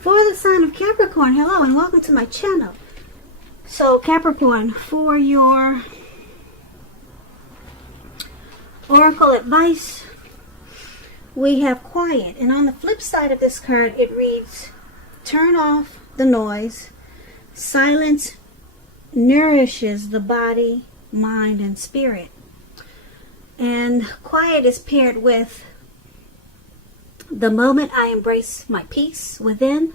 For the sign of Capricorn, hello and welcome to my channel. So Capricorn, for your oracle advice, we have quiet. And on the flip side of this card, it reads, turn off the noise. Silence nourishes the body, mind, and spirit. And quiet is paired with the moment I embrace my peace within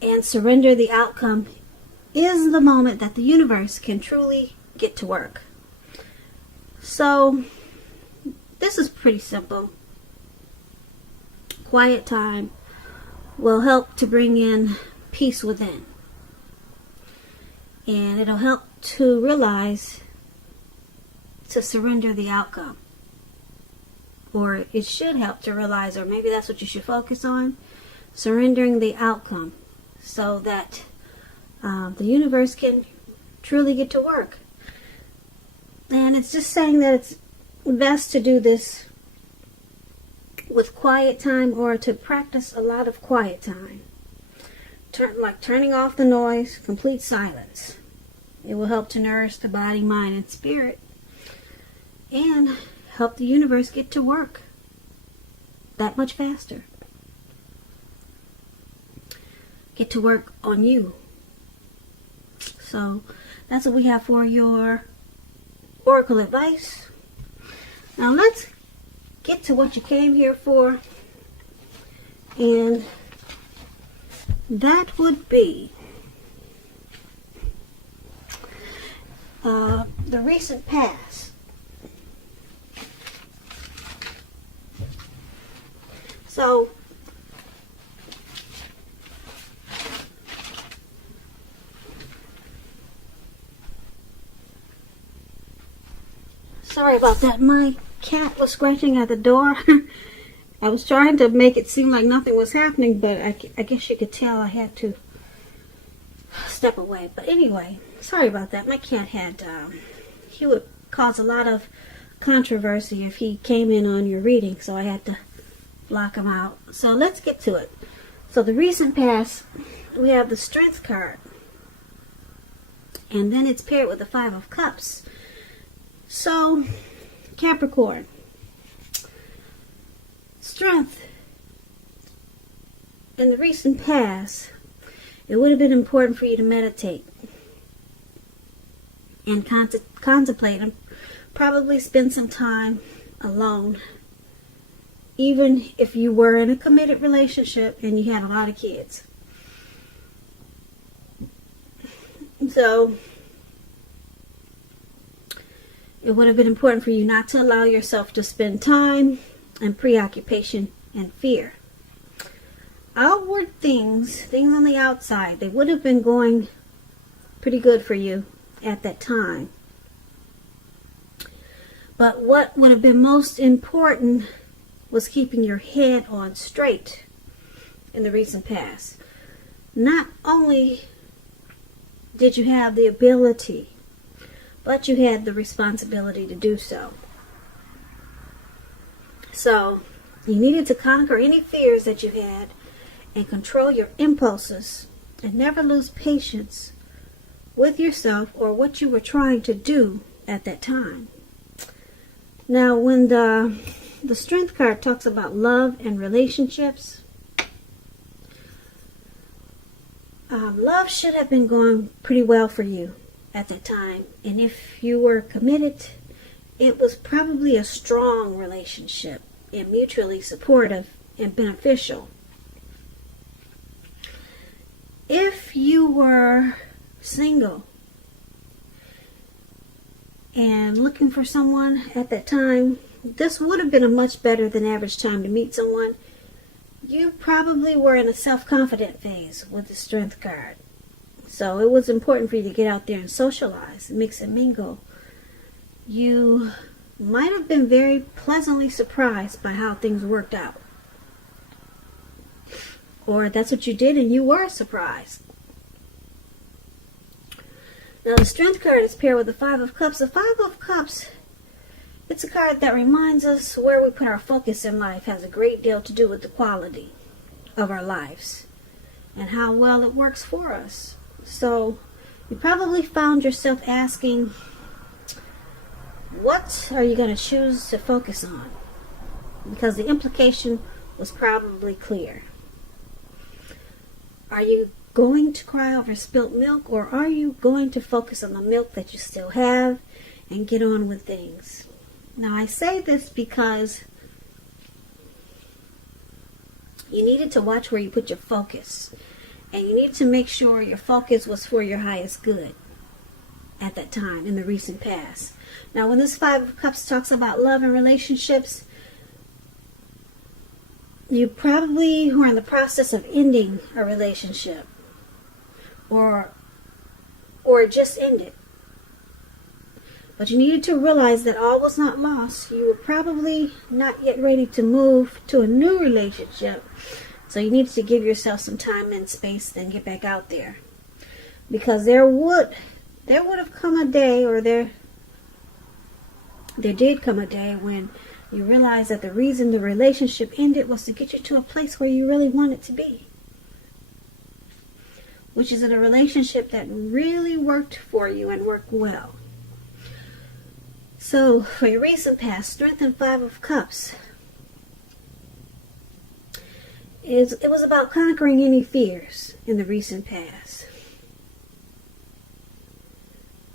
and surrender the outcome is the moment that the universe can truly get to work. So this is pretty simple. Quiet time will help to bring in peace within. And it'll help to realize to surrender the outcome. Or it should help to realize, or maybe that's what you should focus on, surrendering the outcome so that the universe can truly get to work. And it's just saying that it's best to do this with quiet time or to practice a lot of quiet time. Like turning off the noise, complete silence. It will help to nourish the body, mind, and spirit. And help the universe get to work that much faster. Get to work on you. So that's what we have for your oracle advice. Now let's get to what you came here for. And that would be the recent past. So, sorry about that. My cat was scratching at the door. I was trying to make it seem like nothing was happening, but I guess you could tell I had to step away. But anyway, sorry about that. My cat had, he would cause a lot of controversy if he came in on your reading, so I had to block him out. So let's get to it. So the recent past, we have the Strength card. And then it's paired with the Five of Cups. So, Capricorn. Strength. In the recent past, it would have been important for you to meditate and contemplate and probably spend some time alone. Even if you were in a committed relationship and you had a lot of kids. So, it would have been important for you not to allow yourself to spend time in preoccupation and fear. Outward things on the outside, they would have been going pretty good for you at that time. But what would have been most important was keeping your head on straight in the recent past. Not only did you have the ability, but you had the responsibility to do so. So, you needed to conquer any fears that you had and control your impulses and never lose patience with yourself or what you were trying to do at that time. Now, when the Strength card talks about love and relationships. Love should have been going pretty well for you at that time. And if you were committed, it was probably a strong relationship and mutually supportive and beneficial. If you were single and looking for someone at that time, this would have been a much better than average time to meet someone. You probably were in a self-confident phase with the Strength card. So it was important for you to get out there and socialize, mix and mingle. You might have been very pleasantly surprised by how things worked out. Or that's what you did and you were surprised. Now the Strength card is paired with the Five of Cups. The Five of Cups, it's a card that reminds us where we put our focus in life has a great deal to do with the quality of our lives. and how well it works for us. So you probably found yourself asking, what are you going to choose to focus on? Because the implication was probably clear. Are you going to cry over spilt milk, or are you going to focus on the milk that you still have and get on with things? Now, I say this because you needed to watch where you put your focus, and you needed to make sure your focus was for your highest good at that time in the recent past. Now, when this Five of Cups talks about love and relationships, you probably were in the process of ending a relationship, or it just ended. But you needed to realize that all was not lost. You were probably not yet ready to move to a new relationship. So you needed to give yourself some time and space, then get back out there. Because there would have come a day, or there did come a day when you realized that the reason the relationship ended was to get you to a place where you really wanted to be. Which is in a relationship that really worked for you and worked well. So, for your recent past, Strength and Five of Cups, it was about conquering any fears in the recent past.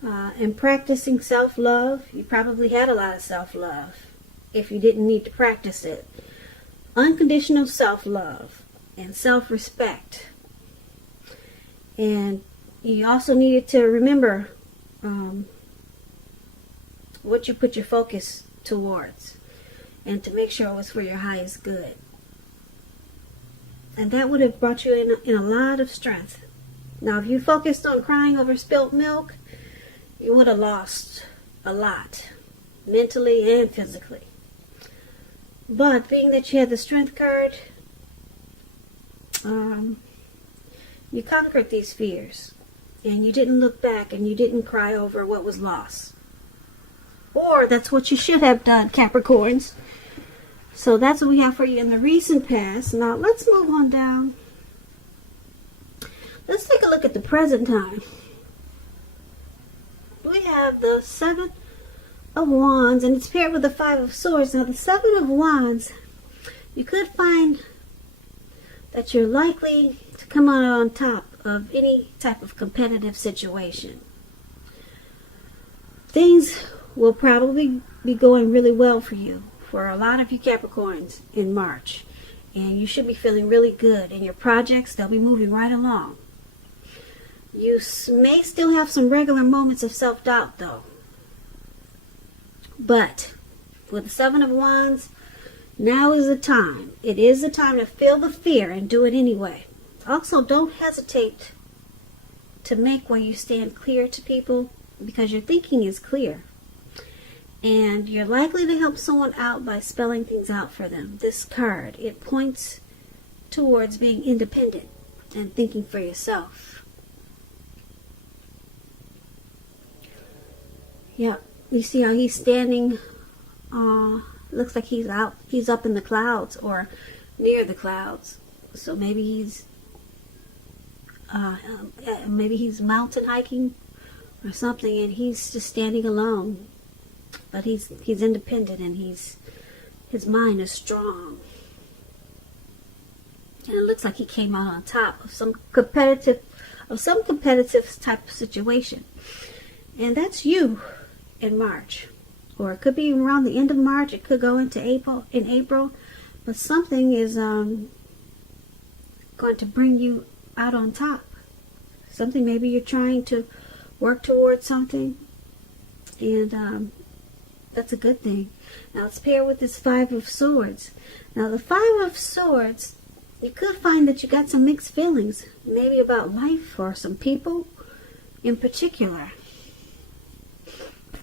And practicing self-love. You probably had a lot of self-love if you didn't need to practice it. Unconditional self-love and self-respect. And you also needed to remember what you put your focus towards, and to make sure it was for your highest good. And that would have brought you in a lot of strength. Now, if you focused on crying over spilt milk, you would have lost a lot, mentally and physically. But being that you had the Strength card, you conquered these fears, and you didn't look back, and you didn't cry over what was lost. Or that's what you should have done, Capricorns. So that's what we have for you in the recent past. Now let's move on down. Let's take a look at the present time. We have the Seven of Wands, and it's paired with the Five of Swords. Now the Seven of Wands, you could find that you're likely to come out on top of any type of competitive situation. Things will probably be going really well for you, for a lot of you Capricorns, in March. And you should be feeling really good. In your projects, they'll be moving right along. You may still have some regular moments of self-doubt, though. But with the Seven of Wands, now is the time. It is the time to feel the fear and do it anyway. Also, don't hesitate to make where you stand clear to people, because your thinking is clear. And you're likely to help someone out by spelling things out for them. This card, it points towards being independent and thinking for yourself. Yeah, you see how he's standing, looks like he's up in the clouds or near the clouds. So maybe he's mountain hiking or something, and he's just standing alone. But he's independent, and his mind is strong. And it looks like he came out on top of some competitive type of situation. And that's you in March. Or it could be around the end of March, it could go into April. But something is going to bring you out on top. Something, maybe you're trying to work towards something, and that's a good thing. Now let's pair with this Five of Swords. Now the Five of Swords, you could find that you got some mixed feelings, maybe about life or some people in particular.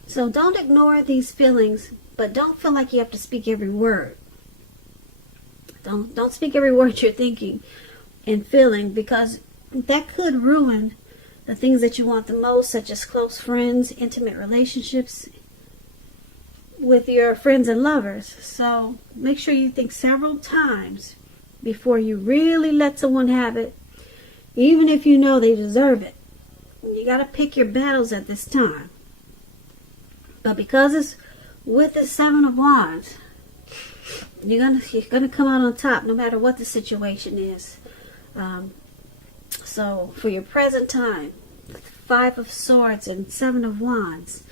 So don't ignore these feelings, but don't feel like you have to speak every word. Don't speak every word you're thinking and feeling, because that could ruin the things that you want the most, such as close friends, intimate relationships with your friends and lovers. So make sure you think several times before you really let someone have it, even if you know they deserve it. You got to pick your battles at this time. But because it's with the Seven of Wands, you're gonna come out on top no matter what the situation is. So for your present time, Five of Swords and Seven of Wands,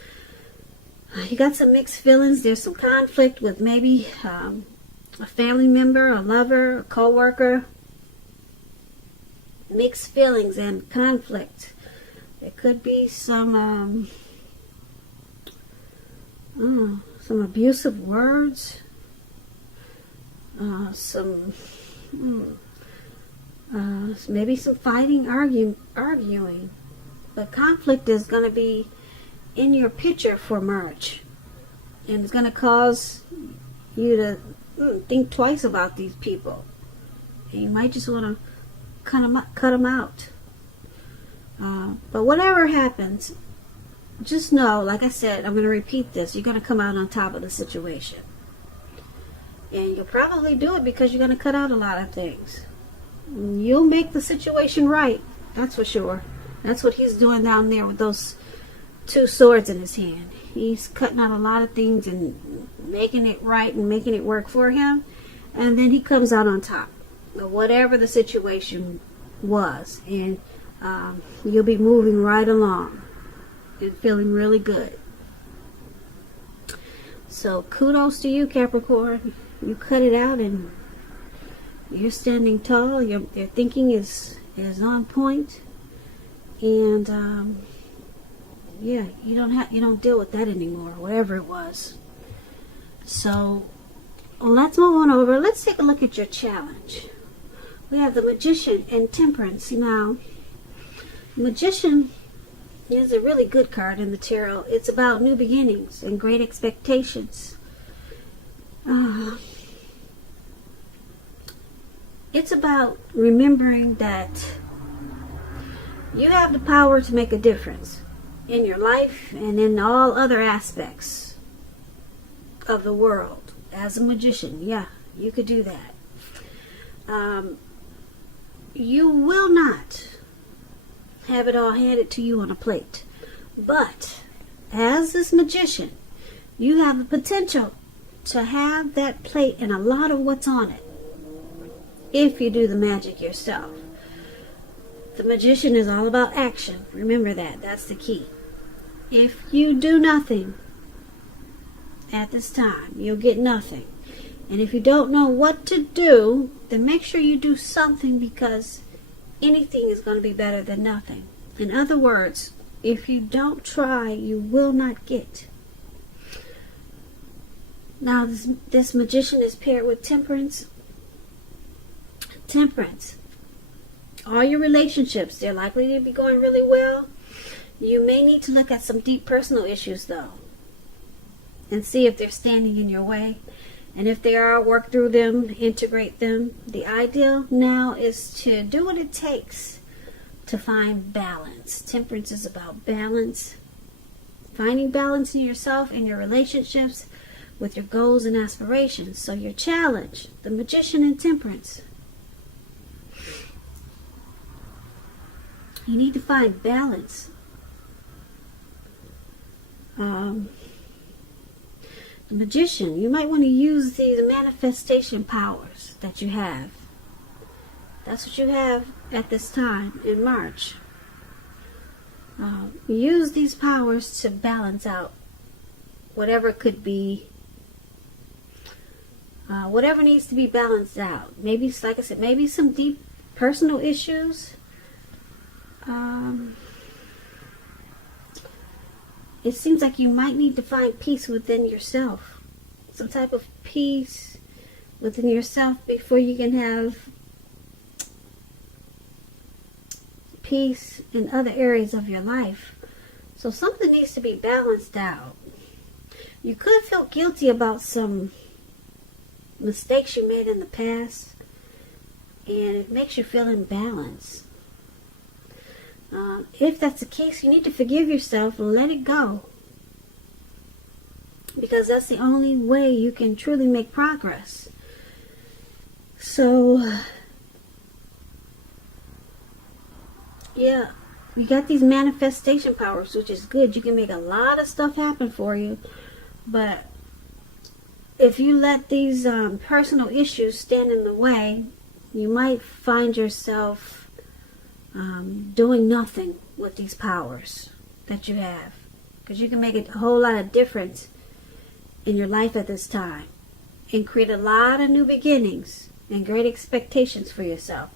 you got some mixed feelings. There's some conflict with maybe a family member, a lover, a co-worker. Mixed feelings and conflict. There could be some abusive words, maybe some fighting, arguing. But conflict is going to be in your picture for March, and it's going to cause you to think twice about these people. And you might just want to cut them out. But whatever happens, just know, like I said, I'm going to repeat this, you're going to come out on top of the situation. And you'll probably do it because you're going to cut out a lot of things. You'll make the situation right, that's for sure. That's what he's doing down there with those two swords in his hand. He's cutting out a lot of things and making it right and making it work for him. And then he comes out on top of whatever the situation was. And you'll be moving right along and feeling really good. So kudos to you, Capricorn. You cut it out and you're standing tall. Your thinking is on point. And yeah, you don't deal with that anymore, whatever it was. So let's move on over. Let's take a look at your challenge. We have the Magician and Temperance. Now, Magician is a really good card in the tarot. It's about new beginnings and great expectations. It's about remembering that you have the power to make a difference in your life and in all other aspects of the world. As a magician, yeah, you could do that. You will not have it all handed to you on a plate. But as this magician, you have the potential to have that plate and a lot of what's on it if you do the magic yourself. The magician is all about action. Remember that. That's the key. If you do nothing at this time, you'll get nothing. And if you don't know what to do, then make sure you do something, because anything is going to be better than nothing. In other words, if you don't try, you will not get. Now, this magician is paired with Temperance. Temperance. All your relationships, they're likely to be going really well. You may need to look at some deep personal issues, though, and see if they're standing in your way. And if they are, work through them, integrate them. The ideal now is to do what it takes to find balance. Temperance is about balance. Finding balance in yourself, in your relationships, with your goals and aspirations. So your challenge, the Magician and Temperance. You need to find balance. The Magician, you might want to use these manifestation powers that you have. That's what you have at this time in March. Use these powers to balance out whatever could be, whatever needs to be balanced out. Maybe, like I said, maybe some deep personal issues. It seems like you might need to find peace within yourself. Some type of peace within yourself before you can have peace in other areas of your life. So something needs to be balanced out. You could feel guilty about some mistakes you made in the past, and it makes you feel imbalanced. If that's the case, you need to forgive yourself and let it go, because that's the only way you can truly make progress. Yeah, you got these manifestation powers, which is good. You can make a lot of stuff happen for you. But if you let these personal issues stand in the way, you might find yourself doing nothing with these powers that you have. Because you can make a whole lot of difference in your life at this time and create a lot of new beginnings and great expectations for yourself.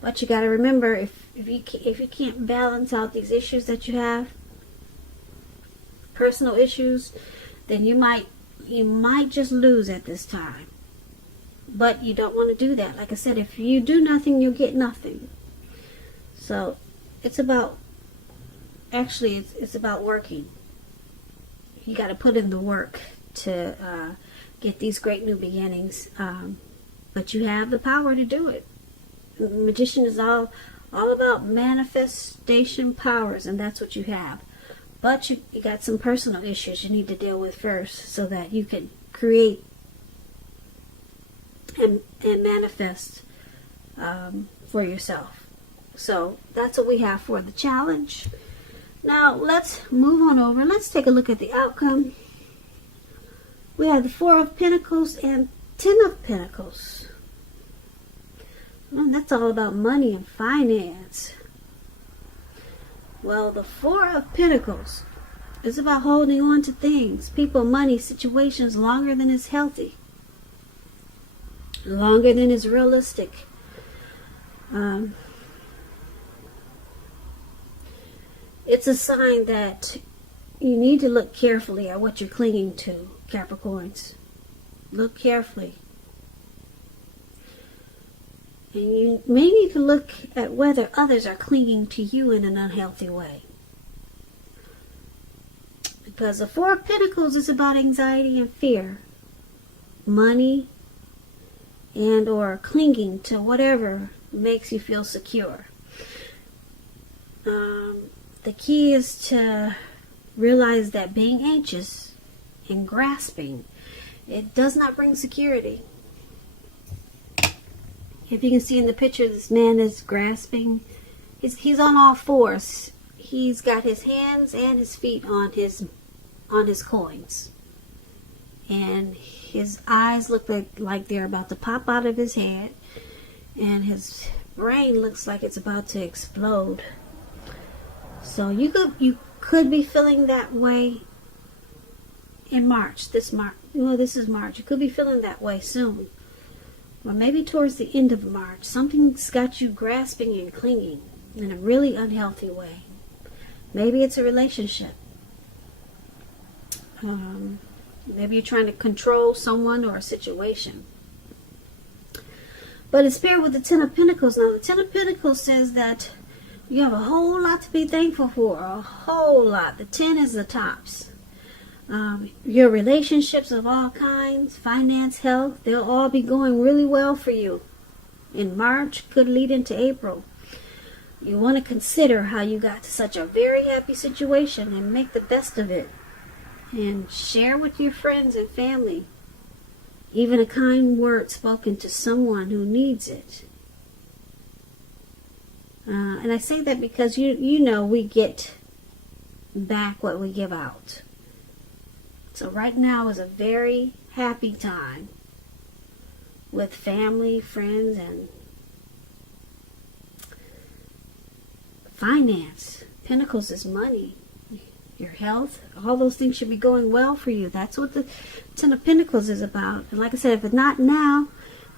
But you got to remember, if you can't balance out these issues that you have, personal issues, then you might just lose at this time. But you don't want to do that. Like I said, if you do nothing, you'll get nothing. So it's about, actually, it's about working. You got to put in the work to get these great new beginnings. But you have the power to do it. The magician is all about manifestation powers, and that's what you have. But you got some personal issues you need to deal with first so that you can create and manifest for yourself. So that's what we have for the challenge. Now let's move on over. Let's take a look at the outcome. We have the Four of Pentacles and Ten of Pentacles. Well, that's all about money and finance. Well, the Four of Pentacles is about holding on to things, people, money, situations longer than is healthy, longer than is realistic. It's a sign that you need to look carefully at what you're clinging to, Capricorns. Look carefully. And you may need to look at whether others are clinging to you in an unhealthy way. Because the Four of Pentacles is about anxiety and fear, money, and or clinging to whatever makes you feel secure. The key is to realize that being anxious and grasping, it does not bring security. If you can see in the picture, this man is grasping. He's on all fours. He's got his hands and his feet on his coins. And his eyes look like they're about to pop out of his head. And his brain looks like it's about to explode. So you could be feeling that way in March. This is March. You could be feeling that way soon. Or maybe towards the end of March. Something's got you grasping and clinging in a really unhealthy way. Maybe it's a relationship. Maybe you're trying to control someone or a situation. But it's paired with the Ten of Pentacles. Now, the Ten of Pentacles says that you have a whole lot to be thankful for. A whole lot. The 10 is the tops. Your relationships of all kinds, finance, health, they'll all be going really well for you. In March, could lead into April. You want to consider how you got to such a very happy situation and make the best of it. And share with your friends and family. Even a kind word spoken to someone who needs it. And I say that because you know we get back what we give out. So right now is a very happy time with family, friends, and finance. Pentacles is money. Your health, all those things should be going well for you. That's what the Ten of Pentacles is about. And like I said, if it's not now,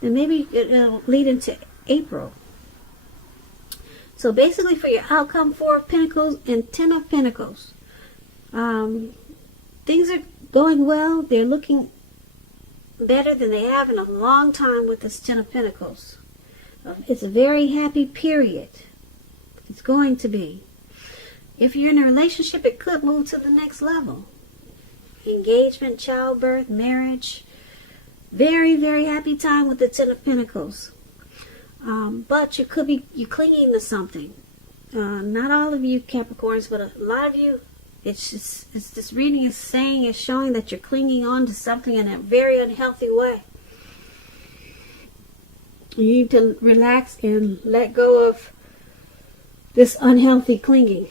then maybe it'll lead into April. So basically for your outcome, Four of Pentacles and Ten of Pentacles. Things are going well. They're looking better than they have in a long time with this Ten of Pentacles. It's a very happy period. It's going to be. If you're in a relationship, it could move to the next level. Engagement, childbirth, marriage. Very, very happy time with the Ten of Pentacles. But you could be clinging to something. Not all of you Capricorns, but a lot of you, it's this reading is showing that you're clinging on to something in a very unhealthy way. You need to relax and let go of this unhealthy clinging.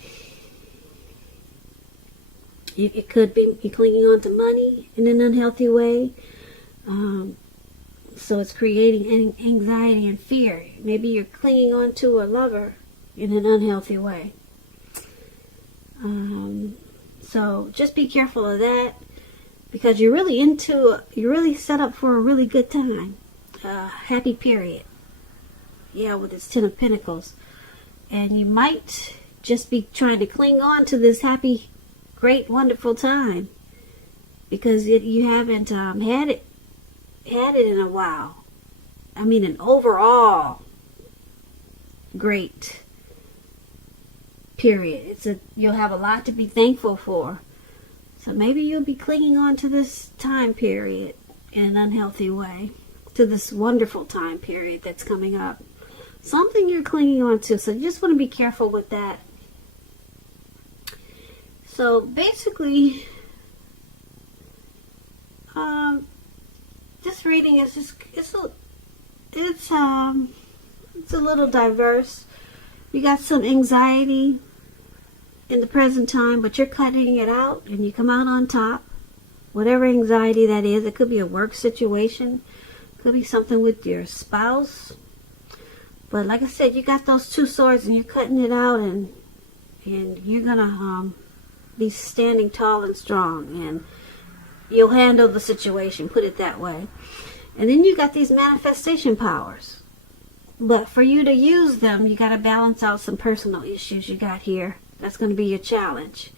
It could be you clinging on to money in an unhealthy way. So it's creating anxiety and fear. Maybe you're clinging on to a lover in an unhealthy way. So just be careful of that, because you're really set up for a really good time. Happy period. Yeah, with this Ten of Pentacles. And you might just be trying to cling on to this happy, great, wonderful time, because you haven't had it in a while. I mean, an overall great period. You'll have a lot to be thankful for. So maybe you'll be clinging on to this time period in an unhealthy way, to this wonderful time period that's coming up. Something you're clinging on to, so you just want to be careful with that. So basically, this reading is just it's a little diverse. You got some anxiety in the present time, but you're cutting it out and you come out on top. Whatever anxiety that is, it could be a work situation, could be something with your spouse. But like I said, you got those two swords and you're cutting it out, and you're gonna be standing tall and strong, and you'll handle the situation, put it that way. And then you got these manifestation powers. But for you to use them, you got to balance out some personal issues you got here. That's going to be your challenge.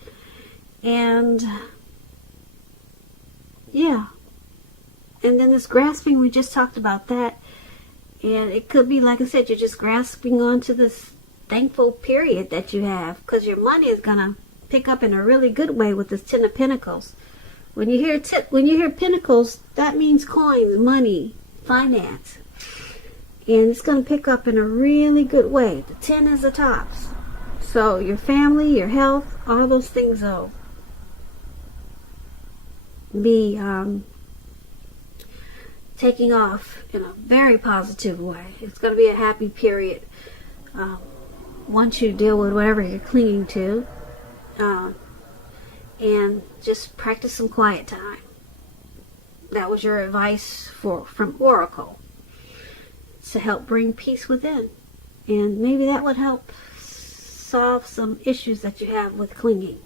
And yeah. And then this grasping, we just talked about that. And it could be, like I said, you're just grasping onto this thankful period that you have, because your money is going to pick up in a really good way with this Ten of Pentacles. When you hear Pentacles, that means coins, money, finance. And it's going to pick up in a really good way. The 10 is the tops. So your family, your health, all those things will be taking off in a very positive way. It's going to be a happy period once you deal with whatever you're clinging to. And just practice some quiet time. That was your advice from Oracle, to help bring peace within. And maybe that would help solve some issues that you have with clinging.